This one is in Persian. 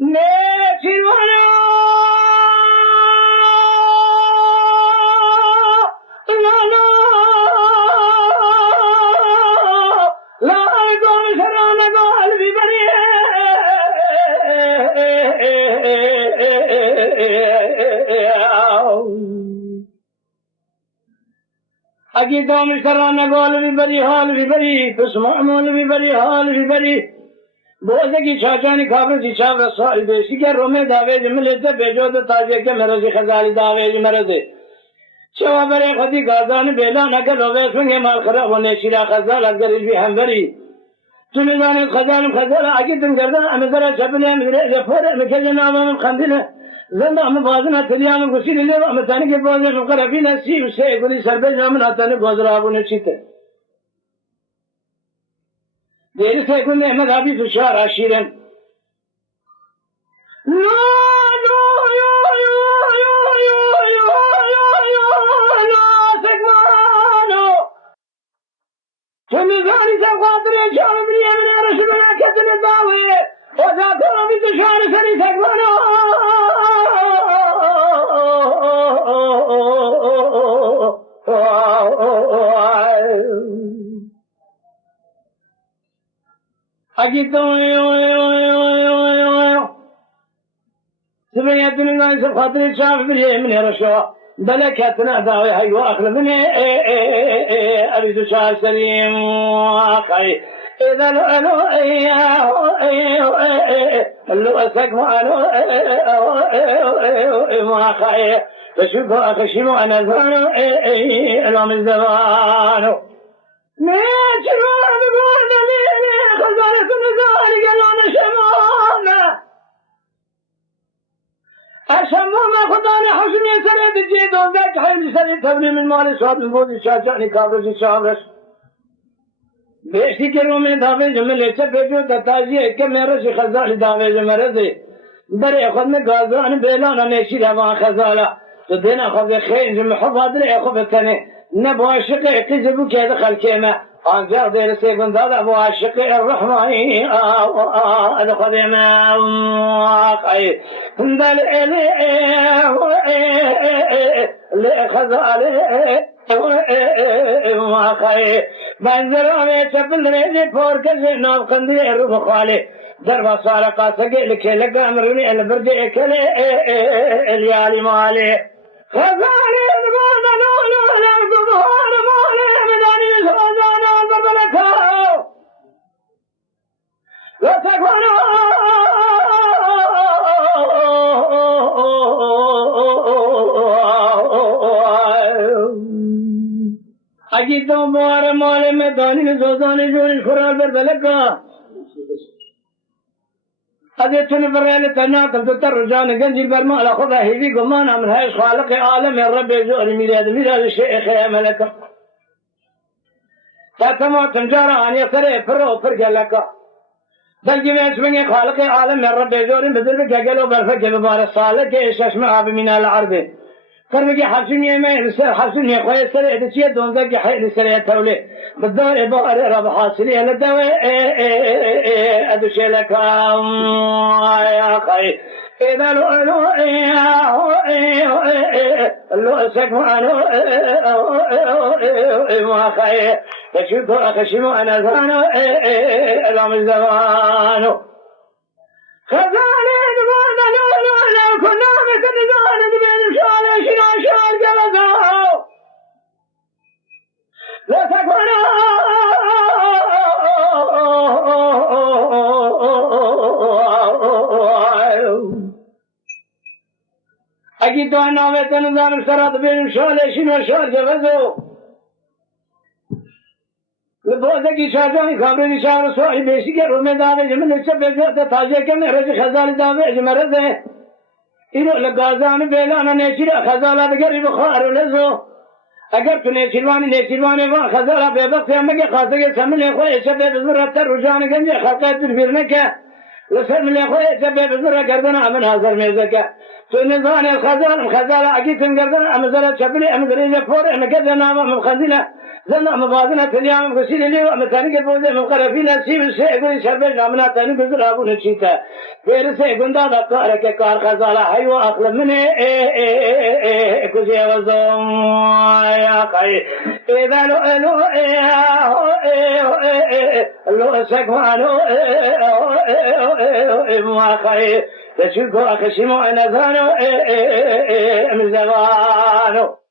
نشیوانا لالا لا گون شران گال بیبری اگه گون شران گال بیبری حال بیبری پسمع مال بیبری حال بیبری بوزه کی چاچانی کابر کی چاو رسال بیشی که رومه داویج ملته بجود تازه که مرزی خزالی داویج مرزی شوا برای خودی گازان بیلا نکل روه سنگه مال خراب و نشیرا خزال اگریش بی همبری تو میزانید خزال اگه تن کردن امزر چپلی امزر جفور مکجن نامم خندیله زنده ام بازن تلیام گسیلی لیو امتانی که بوزه شکر فینا سیب سی کلی سربیج امن آتانی گوزرابونه چیته دیری سیکون احمد آبی تو شهر عشیرن لا لا یا یا یا یا یا یا یا لا سکمانو تو میزانی سب خاطر شهر بریه من رشد کتن داوی و ذاتو آبی تو شهر سری سکمانو اگه تو سبيت الناس خاطر شاف بري من رشوا بلكتنا داوي هيو اخر من اريد شاف سليم واقعي اذا لو اسكم انا واقعي تشوف اخشم انا زمان الام الزمان ما تروح تقول لي خزانة النزال قالوا شمالنا الشمال ما خداني حشم يسرد الجيد وذاك حيل سرد تبني من مال صاد البودي شاجعني كابرج شامرش بيشتي كرو من داوي جمله چپجو دتاجي كمرش خزال داوي مرزي بري خد من غازان بيلانا نشي لما خزاله تدينا خد خير محفظ لي خد الثاني نبو عشق كذبو كذا خلكيمه أنجر دير سيكون ذا أبو عشق الرحمن الخدم واقعي بل لخزال واقعي منظر أمي تبل ريزي فورك زينو قندي الروح خالي درب صارقا سقي لكي لقى أمرني البرد إكلي اليالي مالي خزالي البرد لولو الأرض مالي مداني سوزانا البربلكاو لا تكونوا أجي تو موار مالي مداني سوزاني جوري خرال بربلكا أديتني بريالي تناقل تتر رجان قنجي برما على خذها هيدي قمانا من هايش خالق عالم الرب يزوري ميلاد الشيخ يا ملكة تاتما تنجارة أن يسري فرو فرق لك بلقي بيش من خالق عالم الرب يزوري بدربك قلو برفق ببار الصالح كيش اسمع بمن العربي فرمجي حسن يمين السر حسن يا خويا السر ادسيه دون ذاك حي السر يا تولي بالدار بقر رب حاصلي للدواء ادش لك يا خي اذا لو سكوا ما خي تشوف اخشم انا زانو الام الزمان خزاني نقول لو كنا متنزان بين شال شنا شال جبزاو لا تكون أكيد أنا متنزان سراد بين شال شنا شال جبزاو لبوزه کی شاجانی خبری شهر سوی بیشی که رومه داوی جمعه چه بجات تازه که مرز خزال داوی جمرزه اینو لگازان بیلانا نیچیر خزال دگری بخار لزو اگر تو نیچیروانی وان خزال به وقت هم که خاصه که سمنه خواه چه به بزرگتر رجان گنجه خلقه ترفیر نکه لسر من اخوي تبي بزرع قردنا من هذا المزكى تنظان الخزان خزال عقيتن قردنا امزرع شبلي امزرع فور ام كذا من خزينه زنا مبادنا تليام غسيل لي ومثاني قبوزه من قرفينا سيب سيقول شربي نامنا تاني بزرع ابو نشيتا غير سيقول دا كارك كار خزال حيو اخل من كوزي وزوم يا قاي اذا لو سكوانو ما قاي تشكو اكشمو انذانو من زمانو